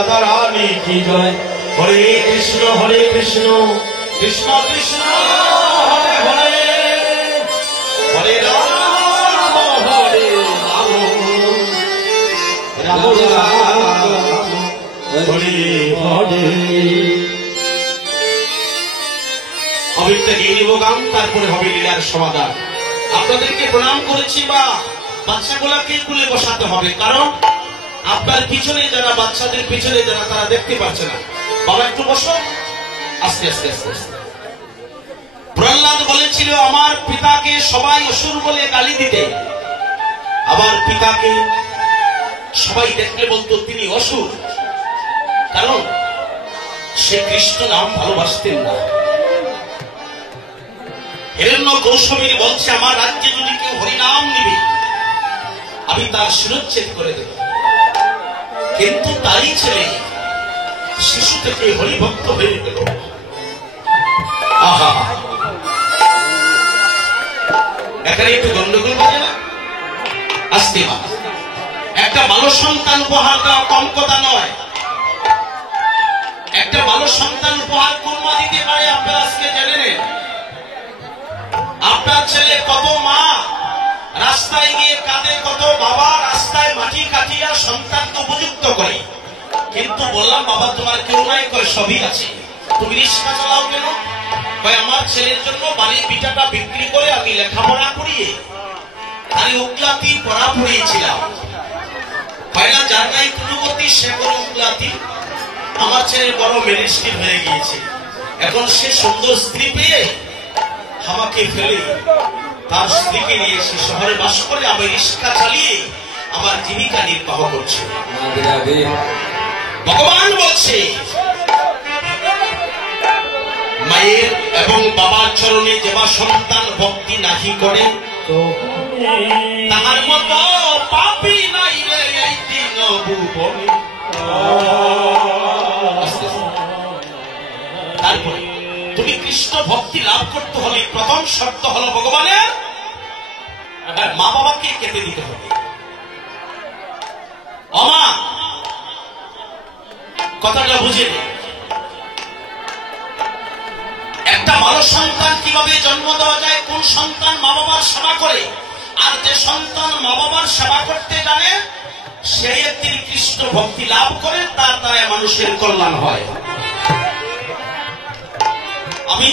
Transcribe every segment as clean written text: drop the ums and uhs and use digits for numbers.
রাধা রানী কি জয়। হরে কৃষ্ণ কৃষ্ণ কৃষ্ণ হরে হরে, হরে রাম হরে রাম, রাম রাম হরে হরে। অবিরটা গিয়ে নিব গান, তারপরে হবে লীলার সমাধান। আপনাদেরকে প্রণাম করেছি, বা বাচ্চাগুলাকে তুলে বসাতে হবে, কারণ আপনার পিছনে যারা, বাচ্চাদের পিছনে যারা, তারা দেখতে পাচ্ছে না। বাবা একটু বসো, আস্তে আস্তে আস্তে আস্তে। প্রহ্লাদ বলেছিল আমার পিতাকে সবাই অসুর বলে গালি দিতে, আমার পিতাকে সবাই দেখলে বলতো তিনি অসুর, কারণ সে কৃষ্ণ নাম ভালোবাসতেন না। হিরণ্যকৌশিক বলছে আমার রাজ্যে যদি কেউ হরিনাম নিবে আমি তার শিরচ্ছেদ করে দেব, কিন্তু তারই ছেলে শিশু থেকে হরিভক্ত হয়ে গেল। আহা, এখানে একটু গন্ডগোল বাজে না? আসতে মা, একটা ভালো সন্তান উপহার দেওয়া কম কথা নয়। একটা ভালো সন্তান উপহার কোন মা দিতে পারে আপনারা আজকে জেনে নেন। আপনার ছেলে কত মা রাস্তায় গিয়ে কাঁদে, কত বাবা রাস্তায় মাটি কাটিয়া সন্তানকে উপযুক্ত করে, কিন্তু বললাম বাবা তোমার কেউ নাই, কয় সবই আছে, তুমি রিক্সা চালাও কেন? কয় আমার ছেলের জন্য বাড়ির পিঠাটা বিক্রি করে আমি লেখাপড়া করিয়ে আমি উকলাতি পড়া পড়িয়েছিলাম। হয় না যার নাই কোনো গতি সে করে উকলাতি। আমার ছেলে বড় ম্যাজিস্ট্রেট হয়ে গিয়েছে, এখন সে সুন্দর স্ত্রী পেয়ে আমাকে ফেলে তার স্ত্রীকে নিয়ে সে শহরে বাস করে, আমি রিক্সা চালিয়ে আমার জীবিকা নির্বাহ করছে। ভগবান বলছে মায়ের এবং বাবার চরণে যেবা সন্তান ভক্তি নাহি করে তাহার মতো পাপী নাই রে এই দিন ভুবনে। তারপরে তুমি কৃষ্ণ ভক্তি লাভ করতে হলে প্রথম শর্ত হলো ভগবানের মা বাবাকে কেটে দিতে হবে। অমা কথাটা বুঝে নে, একটা ভালো সন্তান কিভাবে জন্ম দেওয়া যায়, কোন সন্তান মা বাবার সেবা করে, আর যে সন্তান মা বাবার সেবা করতে জানে সেই একদিন কৃষ্ণ ভক্তি লাভ করে, তার দ্বারা মানুষের কল্যাণ হয়। আমি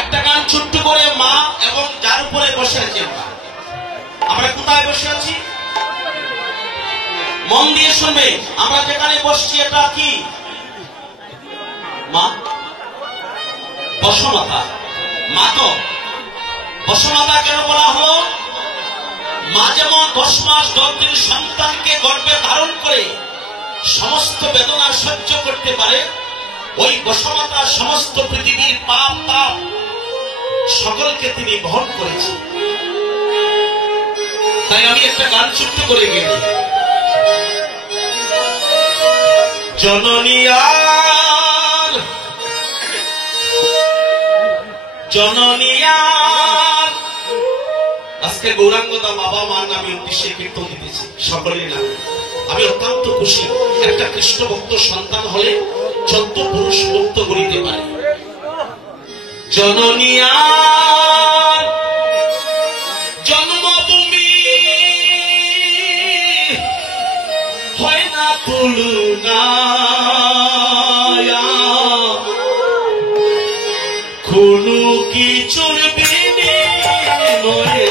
একটা গান ছোট্ট করে মা এবং যার উপরে বসে আছি আমরা কোথায় বসে আছি মন দিয়ে শুনবে। আমরা যেখানে বসছি এটা কি মা? বসমাতা। মা তো বসমাতা কেন বলা হলো? মা যেমন 10 মাস 10 দিন সন্তানকে গর্ভে ধারণ করে সমস্ত বেদনা সহ্য করতে পারে, ওই বসমাতা সমস্ত পৃথিবীর পাপ তাপ সকলকে তিনি বহন করেছেন। তাই আমি একটা গান ছোট্ট করে গেলি, জননিয়ার জননিয়ার। আজকে গৌরাঙ্গদা বাবা মার নামে উদ্দেশ্যে কীর্তন দিতেছি সকলের নামে। আমি অত্যন্ত খুশি, একটা কৃষ্ণ ভক্ত সন্তান হলে 14 পুরুষ ভক্ত করিতে পারে। জননিয়ার জন্মভূমি হয় না তুলনা, কোনো কিছুর বিনিময়ে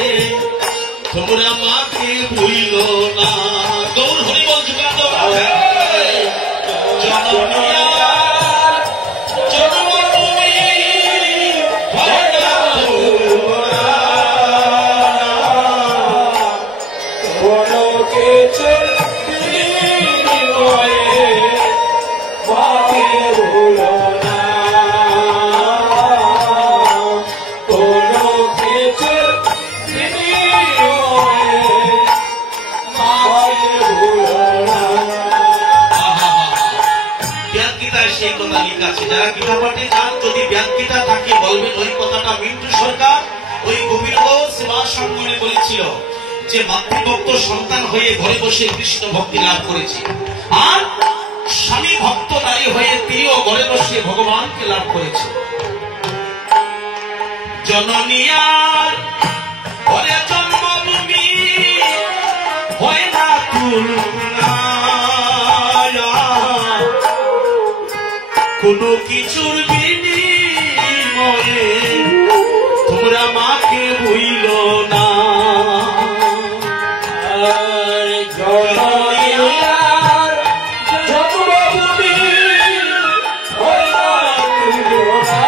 তোমরা মাকে ভুইল না। গৌর হরি বল যুগা জননিয়ার জন্মভূমি হয় না তুলনা, কোনো কিছুর বিনিময়ে মাকে ভুইল না, কোনো কিছুর বিনিময়ে মাকে ভুইল না। ব্যাংকিতায় সেই কথা লেখা আছে, যারা গীতা পাঠে যান যদি ব্যাংকিতা থাকে বলবেন ওই কথাটা মিন্টু সরকার ওই গোবিন্দগঞ্জ সেবা সম্মেলনে বলেছিল যে মাতৃভক্ত সন্তান হয়ে ঘরে বসে কৃষ্ণ ভক্তি লাভ করেছে। আর স্বামী ভক্তদারী হয়ে তিনিও ঘরে বসে ভগবানকে লাভ করেছে। জননিয়ার ঘরে জন্মভূমি হয় না তুলনা, কোনো কিছুর বিনিময়ে তোমরা মাকে ভুইল না। আর জননীয়ার জন্মভূমি হয় না তুলনা,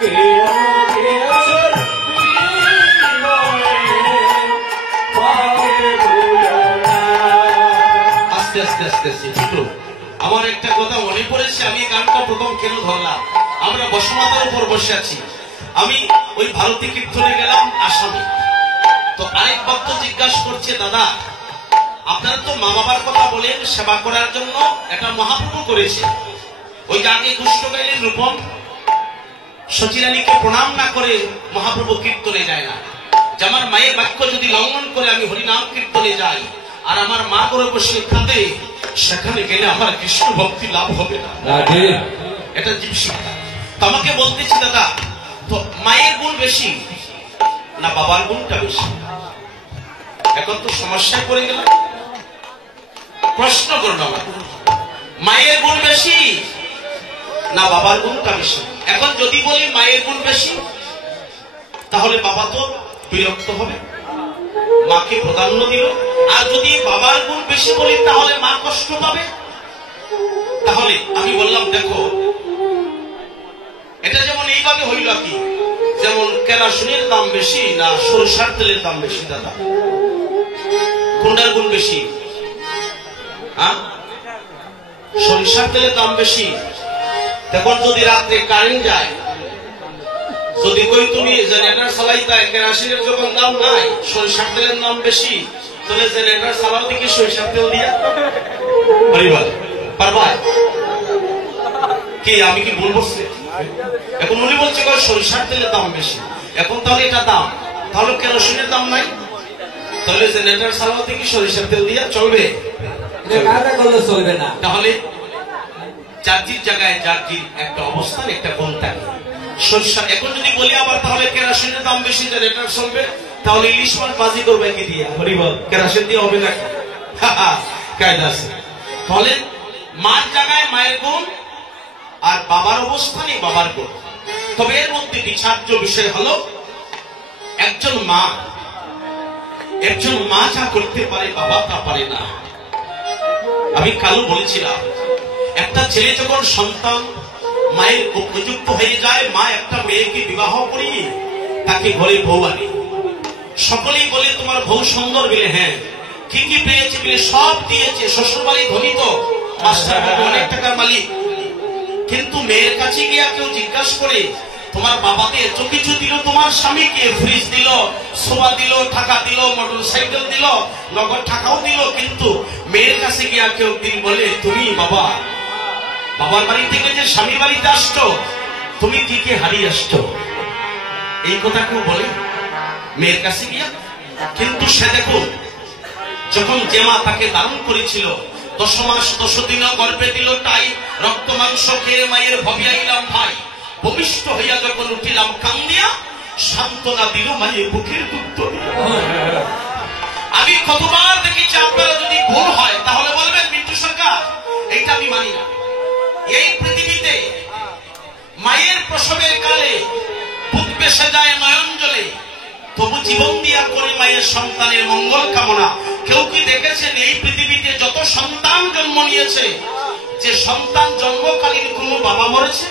কেউ গেছেন বিনিময়ে মাকে ভুলো না। আস্তে আস্তে আস্তে আস্তে ছোটো, আমার একটা কথা মনে পড়েছে। আমি গানটা প্রথম কেন ধরলাম, আমরা বসমাতার উপর বসে আছি। আমি ওই ভারতী কীর্তনে গেলাম আসামে, তো আরেক ভক্ত জিজ্ঞাসা করছে, দাদা আপনারা তো মা বাবার কথা বলেন সেবা করার জন্য, এটা মহাপ্রভু করেছে। ওই যে আগে কৃষ্ণ গাইলেন রূপম, সচিরানীকে প্রণাম না করে মহাপ্রভু কীর্তনে যায় না। যে আমার মায়ের বাক্য যদি লঙ্ঘন করে আমি হরিনাম কীর্তনে যাই আর আমার মা করে বসে কাঁদে, সেখানে গেলে আমার কৃষ্ণ ভক্তি লাভ হবে না। এটা জীব শিক্ষা। তো আমাকে বলতেছি, দাদা তো মায়ের গুণ বেশি না বাবার গুণটা বেশি? এখন তো সমস্যায় পড়ে গেলাম। প্রশ্ন করুন আমার, মায়ের গুণ বেশি না বাবার গুণটা বেশি? এখন যদি বলি মায়ের গুণ বেশি, তাহলে বাবা তো বিরক্ত হবে, মাকে প্রাধান্য দিল। আর যদি বাবার গুণ বেশি বলি তাহলে মা কষ্ট পাবে। তাহলে আমি বললাম, দেখো এটা যেমন এইভাবে হইল কি, যেমন কেরোসিনের দাম বেশি না সরষার তেলের দাম বেশি? দাদা কোনটার গুণ বেশি? হ্যাঁ, সরিষার তেলের দাম বেশি। তখন যদি রাত্রে কারেন্ট যায়, যদি কই তুমি জেনারেটর চালাইতে, কেরোসিনের যখন দাম নাই, সরিষার তেলের দাম বেশি, তাহলে জেনারেটর চালাও দিকে সরিষার তেল দিয়া পারবা কি? আমি কি ভুল বলছি? এখন উনি বলছে সরিষার তেলের দাম বেশি, এখন তাহলে এটা দাম, তাহলে কেরোসিনের দাম নাই, তাহলে জেনারেটর চালাও দিকে সরিষার তেল দিয়া চলবে? চলবে না। তাহলে চার্জির জায়গায় চার্জির একটা অবস্থান, একটা গুণ থাকে। সরিষা এখন যদি বলি আবার, তাহলে কেরোসিনের দাম বেশি, জেনারেটর চলবে, তাহলে ইলিশ মাছ বাজি করবে কি দিয়া? হরিবল, কেরোসিন দিয়ে হবে না? কায়দা আছে। তাহলে মার জায়গায় মায়ের গুণ আর বাবার অবস্থানে বাবার গুণ। তবে এর মধ্যে বিচার্য বিষয় হলো, একজন মা যা করতে পারে বাবা তা পারে না। আমি কালও বলেছিলাম, একটা ছেলে যখন সন্তান মায়ের উপযুক্ত হয়ে যায়, মা একটা মেয়েকে বিবাহ করিয়ে তাকে ঘরে বউ আনে। সকলেই বলে তোমার বউ সুন্দর, বলে হ্যাঁ। কি কি পেয়েছে বলে সব দিয়েছে, শ্বশুর বাড়ি ধনী তো, মাস্টার বাবু অনেক টাকার মালিক। কিন্তু মেয়ের কাছে গিয়ে কেউ জিজ্ঞাসা করে, তোমার বাবাকে এত কিছু দিল, তোমার স্বামীকে ফ্রিজ দিল, সোফা দিল, টাকা দিল, মোটর সাইকেল দিল, নগদ টাকাও দিল, কিন্তু মেয়ের কাছে গিয়া কেউ দিন বলে, তুমি বাবার বাড়ি থেকে যে স্বামীর বাড়িতে আসছো, তুমি কি কি হারিয়ে আসছো? এই কথা কেউ বলে মেয়ের কাছে গিয়া? কিন্তু সে দেখো, যখন যে মা তাকে ধারণ করেছিল, 10 মাস 10 দিন গর্ভে দিল, তাই রক্ত মাংস খেয়ে মায়ের ভবিয়াইলাম ভাই, ভূমিষ্ঠ হইয়া যখন উঠিলাম কান্দিয়া, সান্ত্বনা দিল মায়ের বুকের দুগ্ধ। আমি কতবার দেখেছি, আপনারা যদি ভুল হয় তাহলে বলবেন মিন্টু সরকার, এইটা আমি মানি না। এই পৃথিবীতে মায়ের প্রসবের কালে বুক বেসে যায় নয়ন জলে, তবু জীবন দিয়া করে মায়ের সন্তানের মঙ্গল কামনা। কেউ কি দেখেছেন এই পৃথিবীতে যত সন্তান জন্ম নিয়েছে, যে সন্তান জন্মকালীন কোন বাবা মরেছে?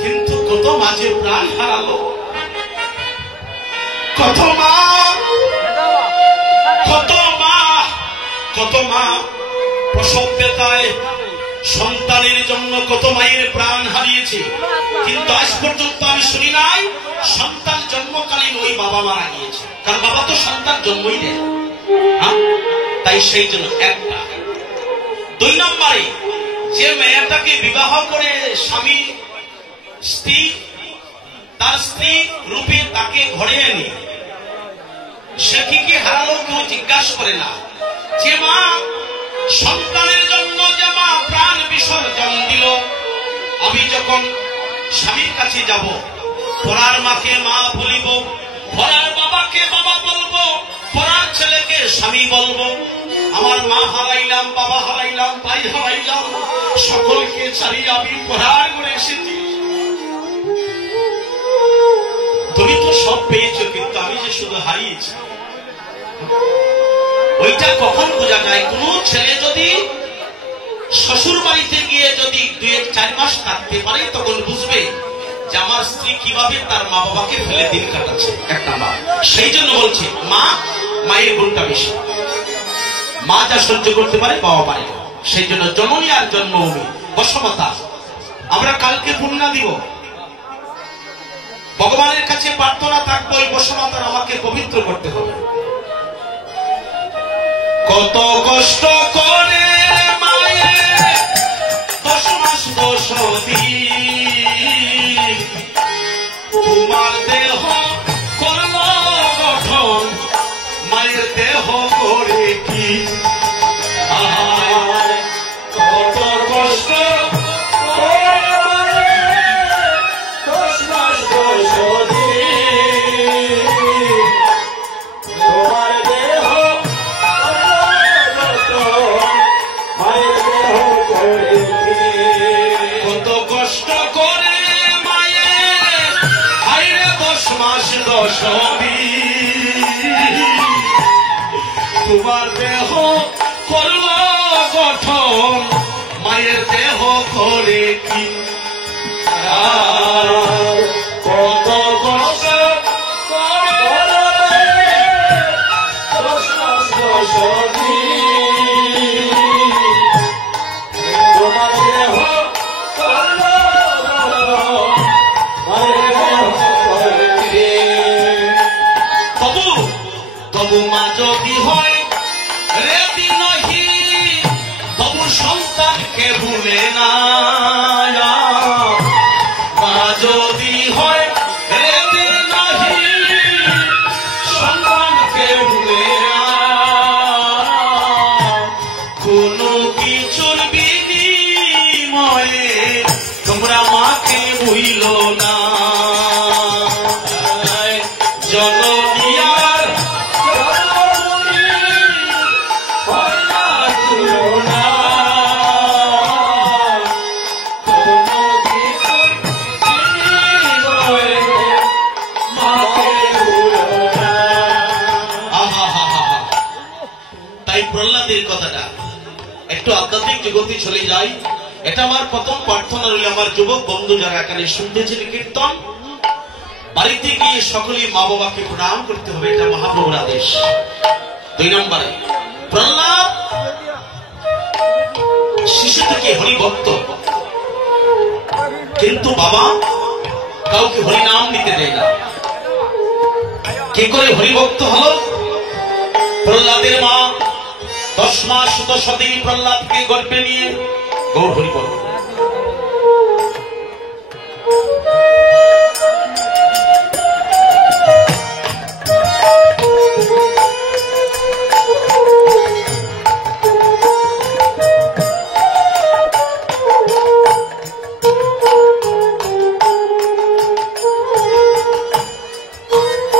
কিন্তু কত মাঝে প্রাণ হারালো, কত মা প্রসব ব্যথায় সন্তানের জন্য কত মায়ের প্রাণ হারিয়েছে। কিন্তু আজ পর্যন্ত আমি শুনি নাই সন্তান জন্মকালীন ওই বাবা মারা গিয়েছে, কারণ বাবা তো সন্তান জন্মই দেয়। তাই সেই জন্য একটা। 2 নম্বরে, যে মেয়েটাকে বিবাহ করে স্বামী তার স্ত্রী রূপে তাকে ঘরে এনে, সে কি কি হারালো কেউ জিজ্ঞাসা করে না। যে মা সন্তানের জন্য যে মা প্রাণ বিসর্জন দিল, আমি যখন স্বামীর কাছে যাব, পরার মাকে মা বলিব, পরার বাবাকে বাবা বলবো, পরার ছেলেকে স্বামী বলবো। আমার মা হারাইলাম, বাবা হারাইলাম, ভাই হারাইলাম, সকলকে ছাড়িয়ে আমি পরার করে এসেছি। তুমি তো সব পেয়েছো, কিন্তু আমি যে শুধু হারিয়েছি। ওইটা কখন বোঝা যায়? কোন ছেলে যদি শ্বশুর বাড়িতে গিয়ে যদি 2-4 মাস থাকতে পারে, তখন বুঝবে যে আমার স্ত্রী কিভাবে তার মা বাবাকে ফেলে দিন কাটাচ্ছে। একটা মা, সেই জন্য বলছে মা, মায়ের গুণটা বেশি। মা যা সহ্য করতে পারে বাবা পারে না। সেই জন্য জননী আর জন্মভূমি বসমতা আমরা কালকে পূর্ণা দিব। ভগবানের কাছে প্রার্থনা থাকবো, ওই বসমতার আমাকে পবিত্র করতে হবে। কত কষ্ট করে মায়ের 10 মাস 10 দিন তোমার দেহ করল গঠন, মায়ের দেহ করে কি কত কষ্ট করে মায়ের 10 মাস 10 দিন তোমার দেহ মায়ের দেহ করেছি। কত কষ্ট করে মায়ের আইরে 10 মাস 10 দিন তোমার দেহ করল গঠন, মায়ের দেহ করে কি কত কষ্ট করে 10 মাস 10 দিন তোমার দেহ করল মায়ের দেহ করেছি। তবু তবু মা যদি হয় রেডি নহি, তবু সন্তানকে ভুলে না। মা যদি হয় রেডি নহি, সন্তানকে ভুলে না। কোনো কিছুর বিনিময়ে তোমরা মাকে ভুইল না। জননী আর হয় না তুলনা, কোনো কিছুর বিনিময়ে মাকে ভুলো না। আহাহাহাহা। তাই প্রহ্লাদের কথাটা একটু আধ্যাত্মিক জগতে চলে যাই। এটা আমার প্রথম প্রার্থনা রইল, আমার যুবক বন্ধু যারা এখানে শুনতেছেন কীর্তন, বাড়িতে গিয়ে সকলেই মা বাবাকে প্রণাম করতে হবে, এটা মহাপ্রভুর আদেশ। 2 নম্বরে প্রহ্লাদ শিশু থেকে হরিভক্ত, কিন্তু বাবা কাউকে হরিনাম নিতে দেয় না। কি করে হরিভক্ত হলো? প্রহ্লাদের মা 10 মাস 10 দিন প্রহ্লাদকে গর্ভে নিয়ে গৌর হরি বল।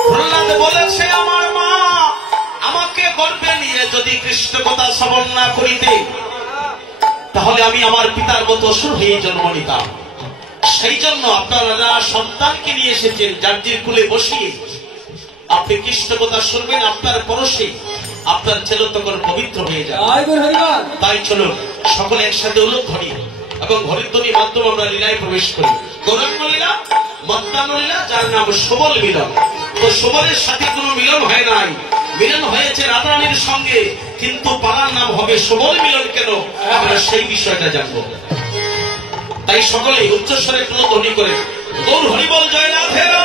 প্রহ্লাদ বলেছে আমার মা আমাকে গর্ভে নিয়ে যদি কৃষ্ণ কথা শ্রবণ না করিতে, তাহলে আমি আমার পিতার মতো অসুর হয়ে জন্ম নিতাম। সেই জন্য আপনারা সন্তানকে নিয়ে এসেছেন, জার্জির কুলে বসিয়ে আপনি কৃষ্ণ কথা শুনবেন, আপনার পরশে আপনার ছেলে তখন পবিত্র হয়ে যাবে। তাই চলুন সকলে একসাথে উলুক ধরি এবং হরিধ্বনির মাধ্যমে আমরা লীলায় প্রবেশ করি। গৌরাঙ্গ লীলা, মধ্যাহ্ন লীলা, যার নাম সবল মিলন। তো সবলের সাথে কোনো মিলন হয় নাই, মিলন হয়েছে রাধারানীর সঙ্গে, কিন্তু পাড়ার নাম হবে সবল মিলন কেন, আমরা সেই বিষয়টা জানবো। তাই সকলে উচ্চস্বরে কোনো ধ্বনি করে গৌর হরিবল জয় রাধে রাধে।